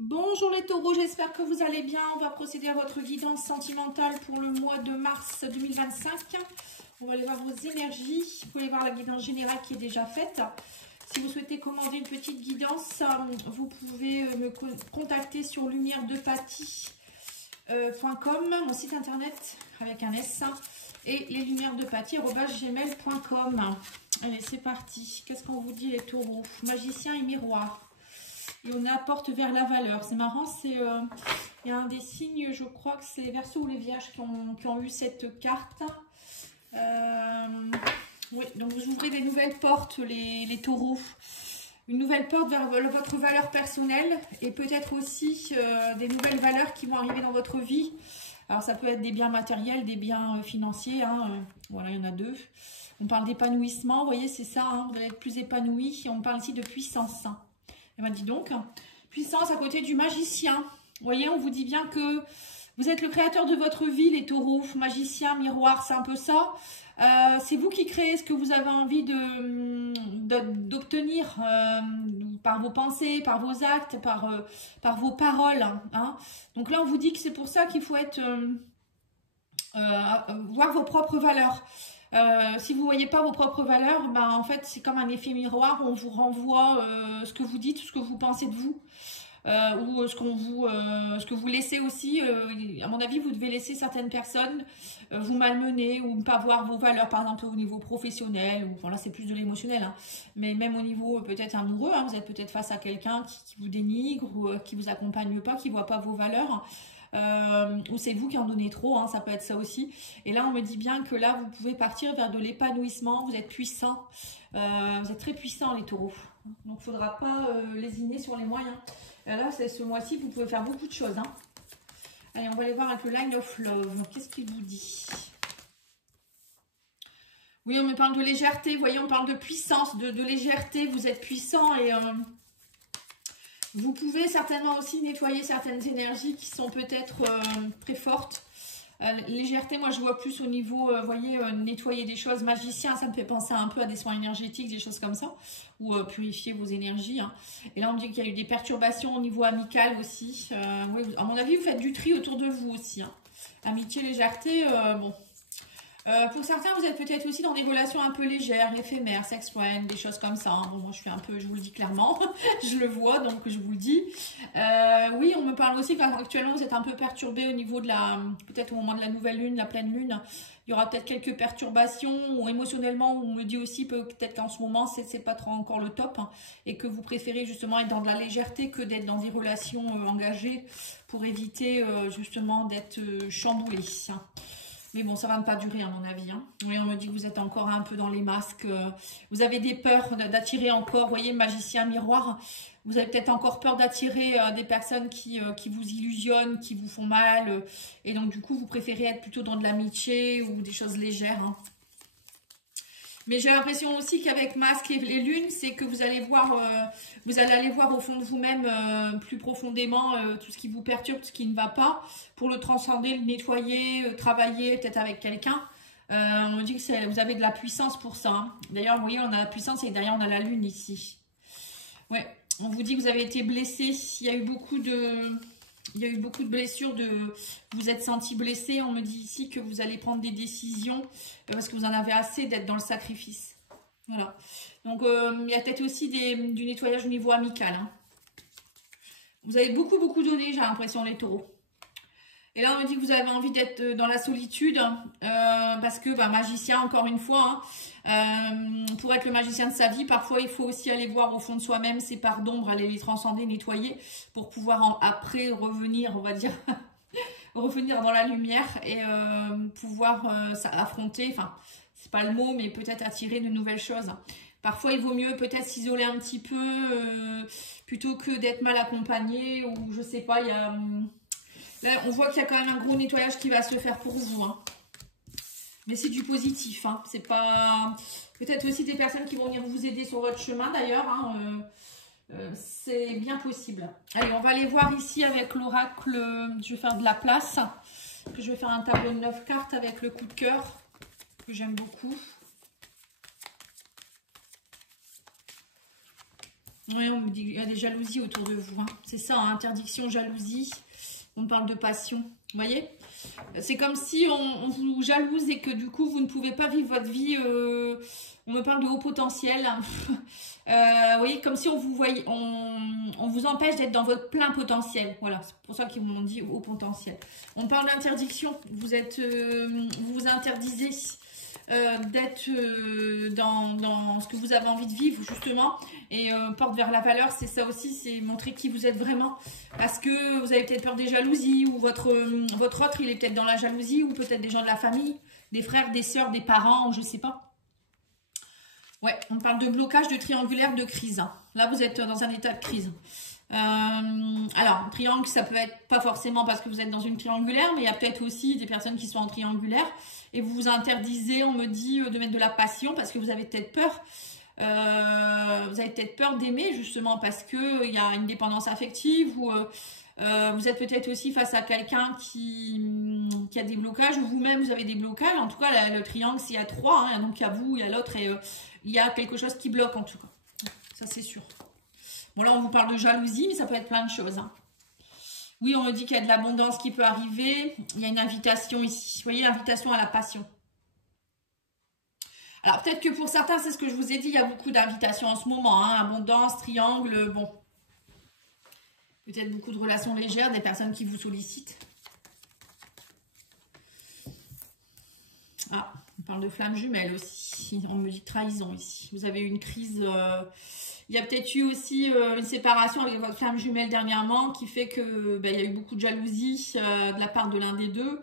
Bonjour les taureaux, j'espère que vous allez bien. On va procéder à votre guidance sentimentale pour le mois de mars 2025. On va aller voir vos énergies. Vous pouvez voir la guidance générale qui est déjà faite. Si vous souhaitez commander une petite guidance, vous pouvez me contacter sur lumièredepathie.com, mon site internet avec un S, et leslumièresdepathie@gmail.com. Allez, c'est parti. Qu'est-ce qu'on vous dit les taureaux? Magicien et miroir. Et on apporte vers la valeur. C'est marrant, c'est il y a un des signes, je crois que c'est les Verseaux ou les Vierges qui ont eu cette carte. Oui, donc vous ouvrez des nouvelles portes, les taureaux. Une nouvelle porte vers votre valeur personnelle et peut-être aussi des nouvelles valeurs qui vont arriver dans votre vie. Alors ça peut être des biens matériels, des biens financiers. Voilà, il y en a deux. On parle d'épanouissement, vous voyez, c'est ça. Vous allez être plus épanoui. Et on parle ici de puissance. Et bien, dis donc, puissance à côté du magicien. Vous voyez, on vous dit bien que vous êtes le créateur de votre vie, les taureaux. Magicien, miroir, c'est un peu ça. C'est vous qui créez ce que vous avez envie d'obtenir par vos pensées, par vos actes, par vos paroles. Donc là, on vous dit que c'est pour ça qu'il faut être voir vos propres valeurs. Si vous ne voyez pas vos propres valeurs, ben, en fait, c'est comme un effet miroir. On vous renvoie ce que vous dites, ce que vous pensez de vous. Ou ce que vous laissez aussi. À mon avis, vous devez laisser certaines personnes vous malmener ou ne pas voir vos valeurs, par exemple au niveau professionnel. Ou, enfin, là, c'est plus de l'émotionnel. Mais même au niveau peut-être amoureux, vous êtes peut-être face à quelqu'un qui vous dénigre ou qui ne vous accompagne pas, qui ne voit pas vos valeurs. Ou c'est vous qui en donnez trop, ça peut être ça aussi. Et là on me dit bien que là vous pouvez partir vers de l'épanouissement, vous êtes puissant, vous êtes très puissant les taureaux, donc il ne faudra pas lésiner sur les moyens. Et là ce mois-ci vous pouvez faire beaucoup de choses. Allez, on va aller voir avec le Line of Love, qu'est-ce qu'il vous dit? Oui, on me parle de légèreté, vous voyez, on parle de puissance, de légèreté, vous êtes puissant et vous pouvez certainement aussi nettoyer certaines énergies qui sont peut-être très fortes. Légèreté, moi je vois plus au niveau, voyez, nettoyer des choses. Magicien, ça me fait penser un peu à des soins énergétiques, des choses comme ça. Ou purifier vos énergies. Et là, on me dit qu'il y a eu des perturbations au niveau amical aussi. Oui, à mon avis, vous faites du tri autour de vous aussi. Amitié, légèreté, bon. Pour certains, vous êtes peut-être aussi dans des relations un peu légères, éphémères, sex friend, des choses comme ça. Bon, moi, je suis un peu, je vous le dis clairement, je le vois, donc je vous le dis. Oui, on me parle aussi qu'actuellement, vous êtes un peu perturbé au niveau de peut-être au moment de la nouvelle lune, la pleine lune. Il y aura peut-être quelques perturbations, ou émotionnellement, on me dit aussi peut-être qu'en ce moment, c'est pas trop encore le top, et que vous préférez justement être dans de la légèreté que d'être dans des relations engagées pour éviter justement d'être chamboulé. Mais bon, ça va pas durer à mon avis. Oui, on me dit que vous êtes encore un peu dans les masques. Vous avez des peurs d'attirer encore, vous voyez, magicien, miroir. Vous avez peut-être encore peur d'attirer des personnes qui vous illusionnent, qui vous font mal. Et donc, du coup, vous préférez être plutôt dans de l'amitié ou des choses légères. Mais j'ai l'impression aussi qu'avec masque et les lunes, c'est que vous allez aller voir au fond de vous-même plus profondément tout ce qui vous perturbe, tout ce qui ne va pas, pour le transcender, le nettoyer, travailler peut-être avec quelqu'un. On me dit que vous avez de la puissance pour ça. D'ailleurs, vous voyez, on a la puissance et derrière, on a la lune ici. Ouais, on vous dit que vous avez été blessé. Il y a eu beaucoup de blessures, vous êtes senti blessé. On me dit ici que vous allez prendre des décisions parce que vous en avez assez d'être dans le sacrifice. Voilà. Donc, il y a peut-être aussi du nettoyage au niveau amical. Vous avez beaucoup donné, j'ai l'impression, les taureaux. Et là, on me dit que vous avez envie d'être dans la solitude parce que, magicien, encore une fois, pour être le magicien de sa vie, parfois, il faut aussi aller voir au fond de soi-même ses parts d'ombre, aller les transcender, nettoyer pour pouvoir après revenir, on va dire, revenir dans la lumière et pouvoir affronter, enfin, c'est pas le mot, mais peut-être attirer de nouvelles choses. Parfois, il vaut mieux peut-être s'isoler un petit peu plutôt que d'être mal accompagné ou je sais pas, il y a... Là, on voit qu'il y a quand même un gros nettoyage qui va se faire pour vous. Mais c'est du positif. C'est pas... Peut-être aussi des personnes qui vont venir vous aider sur votre chemin d'ailleurs. C'est bien possible. Allez, on va aller voir ici avec l'oracle. Je vais faire de la place. Je vais faire un tableau de 9 cartes avec le coup de cœur que j'aime beaucoup. Oui, on me dit qu'il y a des jalousies autour de vous. Hein. C'est ça, hein, interdiction, jalousie. On parle de passion. Vous voyez? C'est comme si on vous jalouse et que du coup, vous ne pouvez pas vivre votre vie. On me parle de haut potentiel. Vous voyez, comme si on vous voyait, on vous empêche d'être dans votre plein potentiel. Voilà, c'est pour ça qu'ils m'ont dit haut potentiel. On parle d'interdiction. Vous vous interdisez d'être dans ce que vous avez envie de vivre, justement. Et porte vers la valeur, c'est ça aussi, c'est montrer qui vous êtes vraiment. Parce que vous avez peut-être peur des jalousies, ou votre autre, il est peut-être dans la jalousie, ou peut-être des gens de la famille, des frères, des sœurs, des parents, je sais pas. Ouais, on parle de blocage, de triangulaire, de crise. Là, vous êtes dans un état de crise. Alors, triangle, ça peut être pas forcément parce que vous êtes dans une triangulaire, mais il y a peut-être aussi des personnes qui sont en triangulaire et vous vous interdisez, on me dit, de mettre de la passion parce que vous avez peut-être peur. Vous avez peut-être peur d'aimer justement parce qu'il y a une dépendance affective ou vous êtes peut-être aussi face à quelqu'un qui a des blocages ou vous-même vous avez des blocages. En tout cas, le triangle, s'il y a trois, hein, donc il y a vous, il y a l'autre et il y a quelque chose qui bloque en tout cas. Ça, c'est sûr. Bon, là, on vous parle de jalousie, mais ça peut être plein de choses. Hein. Oui, on me dit qu'il y a de l'abondance qui peut arriver. Il y a une invitation ici. Vous voyez, invitation à la passion. Alors, peut-être que pour certains, c'est ce que je vous ai dit, il y a beaucoup d'invitations en ce moment. Hein. Abondance, triangle, bon. Peut-être beaucoup de relations légères, des personnes qui vous sollicitent. Ah, on parle de flamme jumelle aussi. On me dit trahison ici. Vous avez eu une crise... Il y a peut-être eu aussi une séparation avec votre flamme jumelle dernièrement qui fait que il y a eu beaucoup de jalousie de la part de l'un des deux.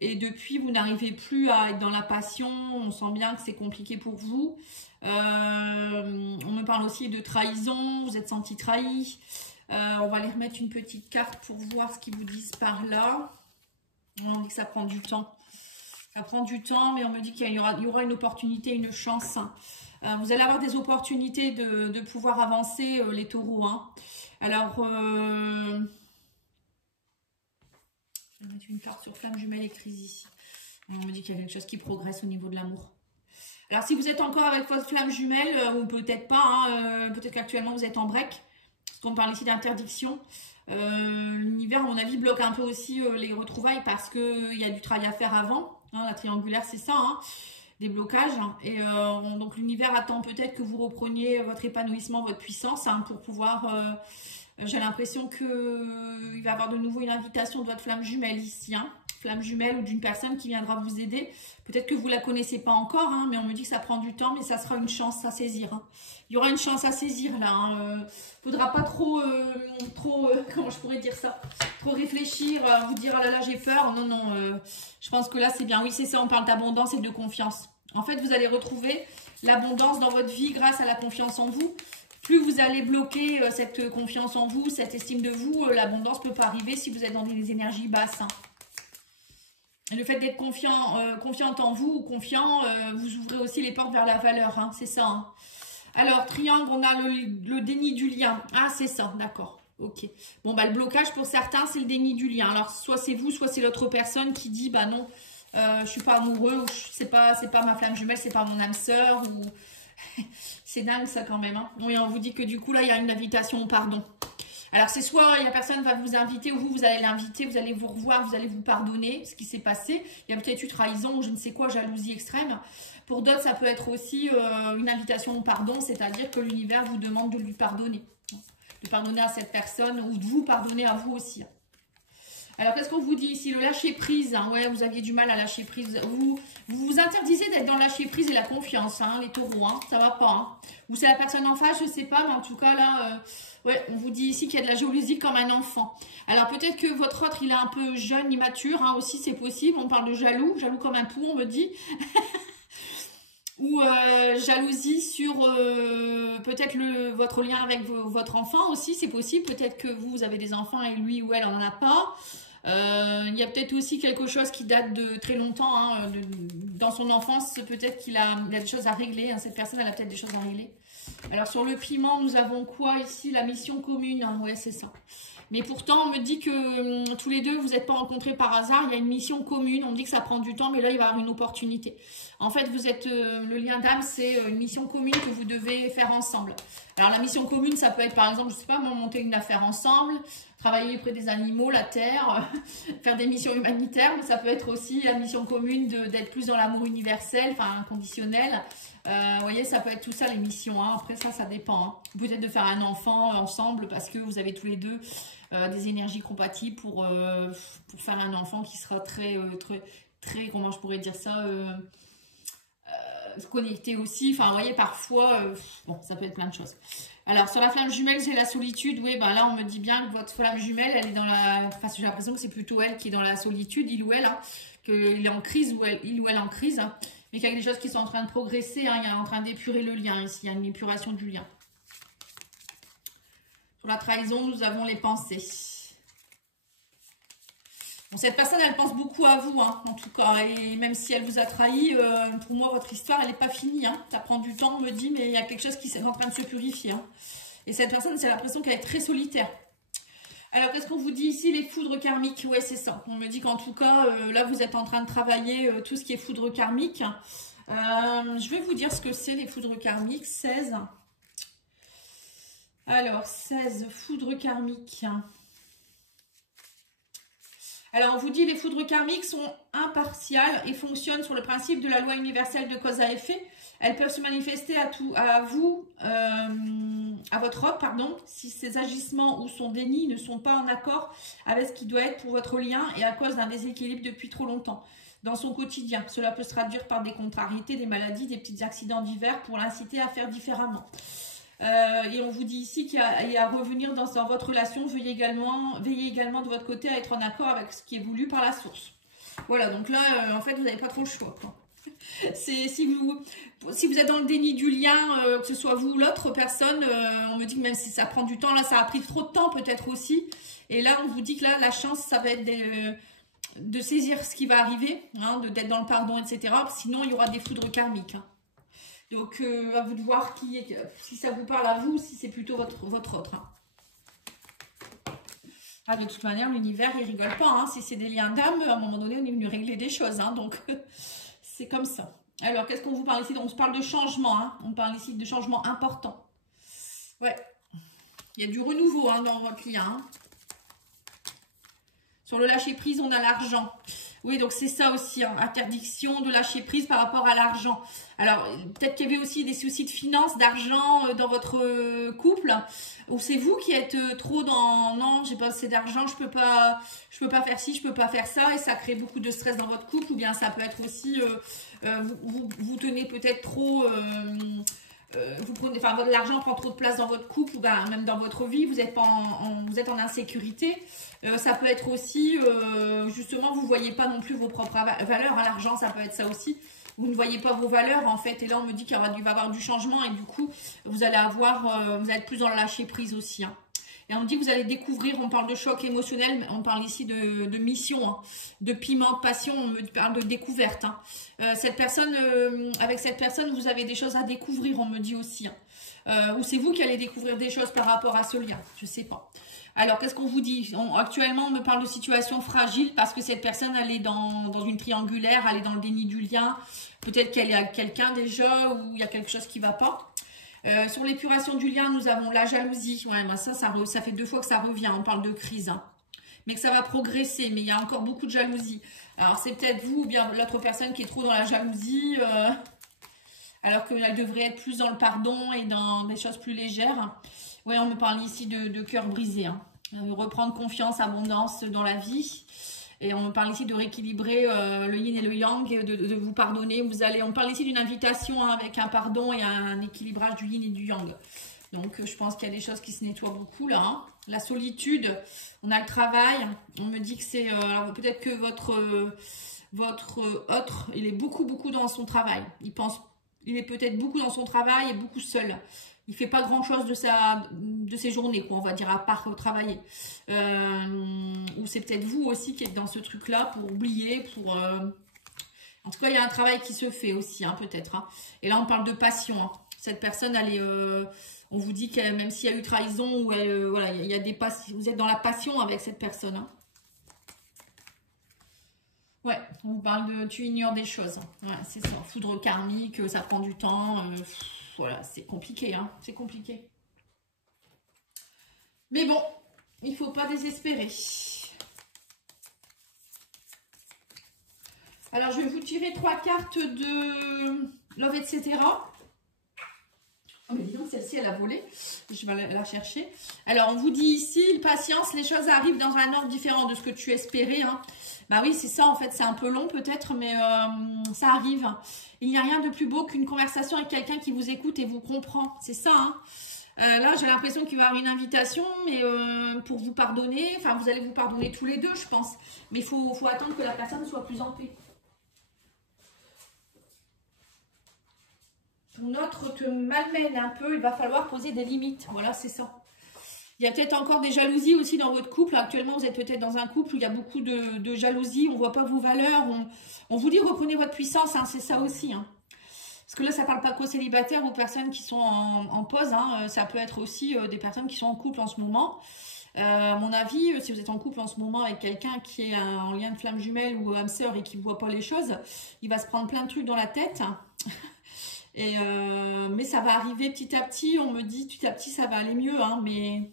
Et depuis, vous n'arrivez plus à être dans la passion. On sent bien que c'est compliqué pour vous. On me parle aussi de trahison. Vous êtes senti trahi. On va aller remettre une petite carte pour voir ce qu'ils vous disent par là. On dit que ça prend du temps. Ça prend du temps, mais on me dit qu'il y aura une opportunité, une chance. Vous allez avoir des opportunités de pouvoir avancer, les taureaux. Hein. Alors, je vais mettre une carte sur flamme jumelle et crise ici. On me dit qu'il y a quelque chose qui progresse au niveau de l'amour. Alors, si vous êtes encore avec votre flamme jumelle, ou peut-être pas, hein, peut-être qu'actuellement vous êtes en break, parce qu'on parle ici d'interdiction. L'univers, à mon avis, bloque un peu aussi les retrouvailles parce qu'il y a du travail à faire avant. Hein, la triangulaire, c'est ça, hein. Des blocages et donc l'univers attend peut-être que vous repreniez votre épanouissement, votre puissance hein, pour pouvoir, j'ai l'impression qu'il va y avoir de nouveau une invitation de votre flamme jumelle ici, hein, flamme jumelle ou d'une personne qui viendra vous aider, peut-être que vous la connaissez pas encore, hein, mais on me dit que ça prend du temps, mais ça sera une chance à saisir, hein. Il y aura une chance à saisir là, hein. Faudra pas trop, comment je pourrais dire ça, trop réfléchir, vous dire oh là là j'ai peur, non non, je pense que là c'est bien, oui c'est ça, on parle d'abondance et de confiance. En fait vous allez retrouver l'abondance dans votre vie grâce à la confiance en vous. Plus vous allez bloquer cette confiance en vous, cette estime de vous, l'abondance peut pas arriver si vous êtes dans des énergies basses. Hein. Et le fait d'être confiante en vous ou confiant, vous ouvrez aussi les portes vers la valeur, hein, c'est ça. Hein. Alors, triangle, on a le déni du lien. Ah, c'est ça, d'accord. Ok. Bon, bah, le blocage pour certains, c'est le déni du lien. Alors, soit c'est vous, soit c'est l'autre personne qui dit, bah non, je suis pas amoureux, ou c'est pas ma flamme jumelle, c'est pas mon âme sœur, ou... c'est dingue ça quand même. Hein. Oui, on vous dit que du coup, là, il y a une invitation au pardon. Alors, c'est soit la personne va vous inviter, ou vous allez l'inviter, vous allez vous revoir, vous allez vous pardonner ce qui s'est passé. Il y a peut-être eu trahison, ou je ne sais quoi, jalousie extrême. Pour d'autres, ça peut être aussi une invitation au pardon, c'est-à-dire que l'univers vous demande de lui pardonner. De pardonner à cette personne ou de vous pardonner à vous aussi. Alors, qu'est-ce qu'on vous dit ici? Le lâcher-prise. Hein, ouais, vous aviez du mal à lâcher prise. Vous vous interdisez d'être dans le lâcher-prise et la confiance, hein, les taureaux. Hein, ça va pas. Hein. Ou c'est la personne en face, je sais pas, mais en tout cas, là, ouais, on vous dit ici qu'il y a de la jalousie comme un enfant. Alors, peut-être que votre autre, il est un peu jeune, immature. Hein, aussi, c'est possible. On parle de jaloux comme un pou, on me dit. Ou jalousie sur peut-être votre lien avec votre enfant aussi, c'est possible. Peut-être que vous avez des enfants et lui ou elle n'en a pas. Il y a peut-être aussi quelque chose qui date de très longtemps. Hein, dans son enfance, peut-être qu'il a des choses à régler. Hein, cette personne, elle a peut-être des choses à régler. Alors sur le piment, nous avons quoi ici? La mission commune, hein, ouais c'est ça. Mais pourtant, on me dit que tous les deux, vous n'êtes pas rencontrés par hasard. Il y a une mission commune. On me dit que ça prend du temps, mais là, il va y avoir une opportunité. En fait, vous êtes le lien d'âme, c'est une mission commune que vous devez faire ensemble. Alors, la mission commune, ça peut être, par exemple, je ne sais pas, monter une affaire ensemble, travailler près des animaux, la terre, faire des missions humanitaires. Mais ça peut être aussi la mission commune d'être plus dans l'amour universel, enfin, inconditionnel. Vous voyez, ça peut être tout ça, les missions. Hein. Après, ça dépend. Hein. Peut-être de faire un enfant ensemble parce que vous avez tous les deux des énergies compatibles pour faire un enfant qui sera très, comment je pourrais dire ça, connecté aussi. Enfin, vous voyez, parfois, bon, ça peut être plein de choses. Alors, sur la flamme jumelle, c'est la solitude. Oui, ben là, on me dit bien que votre flamme jumelle, elle est dans la... Enfin, j'ai l'impression que c'est plutôt elle qui est dans la solitude, il ou elle, hein, qu'il est en crise, ou il ou elle en crise, hein, mais qu'il y a des choses qui sont en train de progresser, hein, il y a en train d'épurer le lien ici, il y a une épuration du lien. Sur la trahison, nous avons les pensées. Bon, cette personne, elle pense beaucoup à vous, hein, en tout cas. Et même si elle vous a trahi, pour moi, votre histoire, elle n'est pas finie. Hein. Ça prend du temps, on me dit, mais il y a quelque chose qui est en train de se purifier. Hein. Et cette personne, c'est l'impression qu'elle est très solitaire. Alors, qu'est-ce qu'on vous dit ici? Les foudres karmiques. Ouais, c'est ça. On me dit qu'en tout cas, là, vous êtes en train de travailler tout ce qui est foudre karmique. Je vais vous dire ce que c'est, les foudres karmiques. 16. Alors, 16 foudres karmiques. Alors, on vous dit les foudres karmiques sont impartiales et fonctionnent sur le principe de la loi universelle de cause à effet. Elles peuvent se manifester à votre hôte, pardon, si ses agissements ou son déni ne sont pas en accord avec ce qui doit être pour votre lien et à cause d'un déséquilibre depuis trop longtemps dans son quotidien. Cela peut se traduire par des contrariétés, des maladies, des petits accidents divers pour l'inciter à faire différemment. Et on vous dit ici qu'il y a à revenir dans votre relation, veillez également de votre côté à être en accord avec ce qui est voulu par la source. Voilà, donc là, en fait, vous n'avez pas trop le choix, quoi. Si vous êtes dans le déni du lien, que ce soit vous ou l'autre personne, on me dit que même si ça prend du temps, là, ça a pris trop de temps peut-être aussi. Et là, on vous dit que là, la chance, ça va être de saisir ce qui va arriver, hein, d'être dans le pardon, etc. Sinon, il y aura des foudres karmiques, hein. Donc, à vous de voir si ça vous parle à vous, si c'est plutôt votre autre. Hein. Ah, de toute manière, l'univers, il rigole pas. Hein. Si c'est des liens d'âme, à un moment donné, on est venu régler des choses. Hein. Donc, c'est comme ça. Alors, qu'est-ce qu'on vous parle ici? On se parle de changement. Hein. On parle ici de changement important. Ouais. Il y a du renouveau, hein, dans votre lien. Hein. Sur le lâcher prise, on a l'argent. Oui, donc c'est ça aussi, hein, interdiction de lâcher prise par rapport à l'argent. Alors, peut-être qu'il y avait aussi des soucis de finances, d'argent dans votre couple, ou c'est vous qui êtes trop dans « non, j'ai pas assez d'argent, je peux pas faire ci, je peux pas faire ça », et ça crée beaucoup de stress dans votre couple, ou bien ça peut être aussi, vous tenez peut-être trop... l'argent prend trop de place dans votre couple ou ben, même dans votre vie, vous êtes en insécurité. Ça peut être aussi, justement, vous ne voyez pas non plus vos propres valeurs. Hein, l'argent, ça peut être ça aussi. Vous ne voyez pas vos valeurs, en fait. Et là, on me dit qu'il va y avoir du changement et du coup, vous allez être plus dans le lâcher prise aussi. Hein. Et on dit que vous allez découvrir, on parle de choc émotionnel, on parle ici de mission, hein, de piment, de passion, on me parle de découverte. Hein. Avec cette personne, vous avez des choses à découvrir, on me dit aussi. Hein. Ou c'est vous qui allez découvrir des choses par rapport à ce lien, je ne sais pas. Alors, qu'est-ce qu'on vous dit? Actuellement, on me parle de situation fragile parce que cette personne, elle est dans une triangulaire, elle est dans le déni du lien. Peut-être qu'elle est avec quelqu'un déjà ou il y a quelque chose qui ne va pas. Sur l'épuration du lien, nous avons la jalousie. Ouais, ben ça fait 2 fois que ça revient. On parle de crise. Hein. Mais que ça va progresser. Mais il y a encore beaucoup de jalousie. Alors, c'est peut-être vous ou bien l'autre personne qui est trop dans la jalousie. Alors qu'elle devrait être plus dans le pardon et dans des choses plus légères. Oui, on me parle ici de cœur brisé. Hein. Reprendre confiance, abondance dans la vie. Et on parle ici de rééquilibrer le yin et le yang, de vous pardonner. On parle ici d'une invitation, hein, avec un pardon et un équilibrage du yin et du yang. Donc, je pense qu'il y a des choses qui se nettoient beaucoup là. Hein. La solitude, on a le travail. On me dit que c'est... alors peut-être que votre autre, il est beaucoup dans son travail. Il est peut-être beaucoup dans son travail et beaucoup seul. Il fait pas grand-chose de ses journées, quoi, on va dire, à part travailler. Ou c'est peut-être vous aussi qui êtes dans ce truc-là pour oublier, En tout cas, il y a un travail qui se fait aussi, hein, peut-être. Hein. Et là, on parle de passion. Hein. Cette personne, elle est, on vous dit que même s'il y a eu trahison, ou voilà, il y a des vous êtes dans la passion avec cette personne. Hein. Ouais, on vous parle de tu ignores des choses. Ouais, c'est ça. Foudre karmique, ça prend du temps. Voilà, c'est compliqué. Hein. C'est compliqué. Mais bon, il ne faut pas désespérer. Alors, je vais vous tirer 3 cartes de Love, etc. Oh, mais dis donc, celle-ci, elle a volé. Je vais la chercher. Alors, on vous dit ici, patience, les choses arrivent dans un ordre différent de ce que tu espérais. Hein. Bah oui, c'est ça, en fait, c'est un peu long peut-être, mais ça arrive. Il n'y a rien de plus beau qu'une conversation avec quelqu'un qui vous écoute et vous comprend. C'est ça, hein. Là, j'ai l'impression qu'il va y avoir une invitation, mais pour vous pardonner, enfin, vous allez vous pardonner tous les deux, je pense. Mais il faut attendre que la personne soit plus en paix. Ton autre te malmène un peu, il va falloir poser des limites. Voilà, c'est ça. Il y a peut-être encore des jalousies aussi dans votre couple. Actuellement, vous êtes peut-être dans un couple où il y a beaucoup de jalousie. On ne voit pas vos valeurs. On vous dit reprenez votre puissance. Hein, c'est ça aussi. Hein. Parce que là, ça ne parle pas qu'aux célibataires ou aux personnes qui sont en pause. Hein. Ça peut être aussi des personnes qui sont en couple en ce moment. À mon avis, si vous êtes en couple en ce moment avec quelqu'un qui est en lien de flamme jumelle ou âme sœur et qui ne voit pas les choses, il va se prendre plein de trucs dans la tête. Mais ça va arriver petit à petit. On me dit petit à petit ça va aller mieux. Hein, mais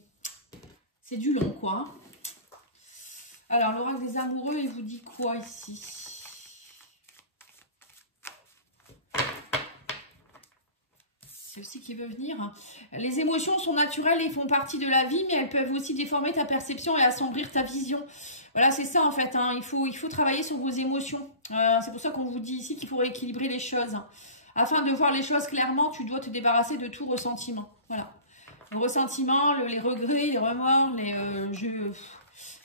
c'est du long quoi. Alors l'oracle des amoureux, il vous dit quoi ici? C'est aussi qui veut venir. Les émotions sont naturelles et font partie de la vie, mais elles peuvent aussi déformer ta perception et assombrir ta vision. Voilà, c'est ça en fait. Hein. Il faut travailler sur vos émotions. C'est pour ça qu'on vous dit ici qu'il faut rééquilibrer les choses. Afin de voir les choses clairement, tu dois te débarrasser de tout ressentiment. Voilà. Le ressentiment, les regrets, les remords,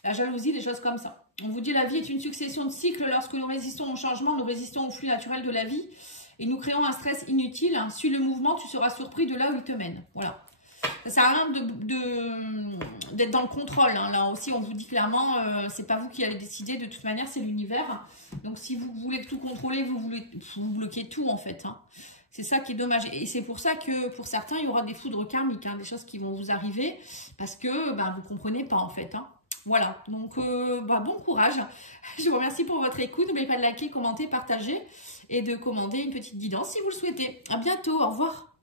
la jalousie, des choses comme ça. On vous dit la vie est une succession de cycles. Lorsque nous résistons au changement, nous résistons au flux naturel de la vie. Et nous créons un stress inutile. Suis le mouvement, tu seras surpris de là où il te mène. Voilà. Ça sert à rien d'être dans le contrôle. Hein. Là aussi, on vous dit clairement, c'est pas vous qui allez décider. De toute manière, c'est l'univers. Donc, si vous voulez tout contrôler, vous bloquez tout en fait. Hein. C'est ça qui est dommage. Et c'est pour ça que pour certains, il y aura des foudres karmiques, hein, des choses qui vont vous arriver parce que vous ne comprenez pas en fait. Hein. Voilà. Donc, bon courage. Je vous remercie pour votre écoute. N'oubliez pas de liker, commenter, partager et de commander une petite guidance si vous le souhaitez. À bientôt. Au revoir.